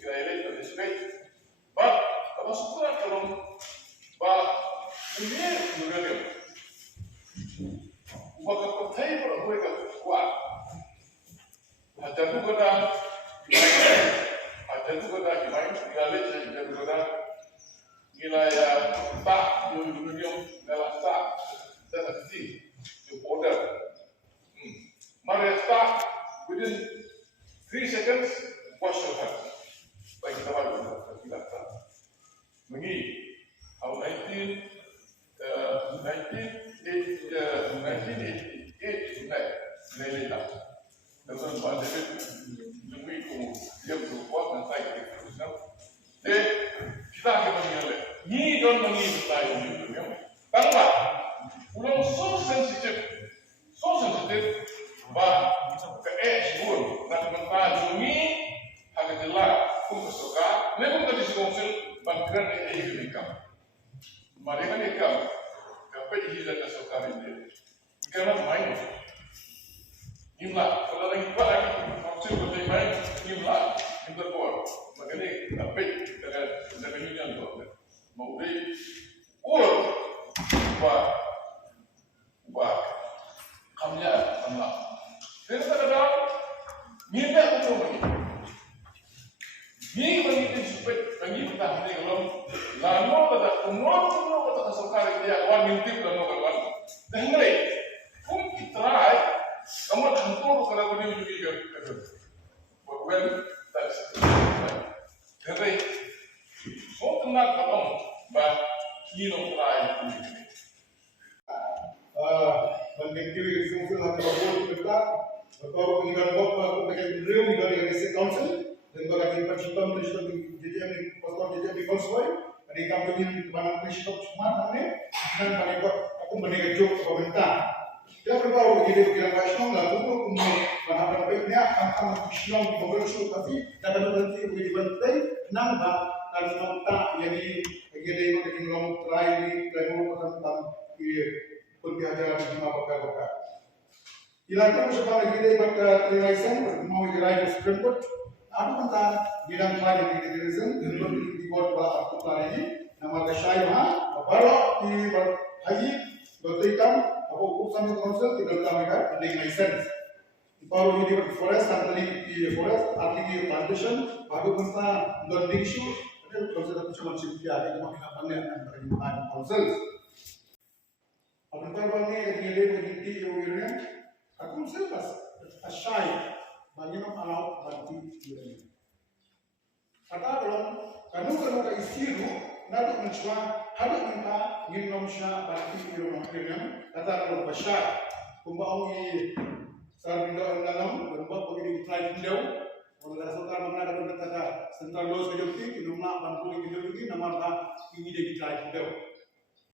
kira ele respeito. Ba, termasuk pula kalau ba ini mengalir. Maka percaya pada mereka kuat. Ada tu kata, digalit saja kata, nilai tak dulu dalam tak terhenti di border. Mari start within 3 seconds, wash your hands. Baik kita wajib kita mengi. Tahun 1988 nilai dengan Pak David lebih dia berbuat dan saya kita kita akan menilai. Ni don menilai saya ni, tangga. Ulang so sensitif, bah keesbun nak mentah ni agak jelas pun kesuka. Lepas tadi sekonsul bangkran ini ikam. Mereka ni ikam, kapai hilang kesuka ini. Kerana main. Imla, kalau lagi kuat lagi, maksud boleh main imla, imla makanya apa dengan union tu, mau beri buat kamnya kamla. Jadi kita minta untuk bagi supaya bagi kita ni kalau lama kata umur kata kesukar dia kawan mintip dan kawan, dengar pun kita kamu tentu kalau kau ni juga well, that's jadi, so tenang kamu, bah, ni try. Mengikuti fungsi hati bahawa kita atau pengibaran bapak untuk drill dari State Council dan bagi penciptaan JDM pastor JDM di Konsoi, ada kampanye mana penciptaan cuma namanya dan pada buat aku menegajuk pemerintah. Dia berbau jadi bilang Vaishnava lah, untuk bahan baiknya akan Vaishnava di beberapa tapi dapat berhenti di bantai nambah dan nota jadi yang long try di demo tentang pengajaran di mabaka. Ilakan sebagai kita pada realization mau dirai Supreme Court, apa tentang bidang pada di realization dan di buat pada aktu ini nama Gashai baru di haji bertikan apa urusan council tidak mereka ada license. Baru ini di forest antara di forest artinya plantation baru kita don issue ada council itu cuma simple ada cuma kita pandai antara council. Apa bangnya dia berhenti union aku selepas asyai bagi nama alau bantu union. Kata kalau ke isiru nak mencuba ada minta Indonesia bantu union kata kalau besar kumbau ini sarbindo dalam berubah begini try pinjau kalau ada sultan mana ada kata central los kejauhan ini nama bantu ini nama ini dia try pinjau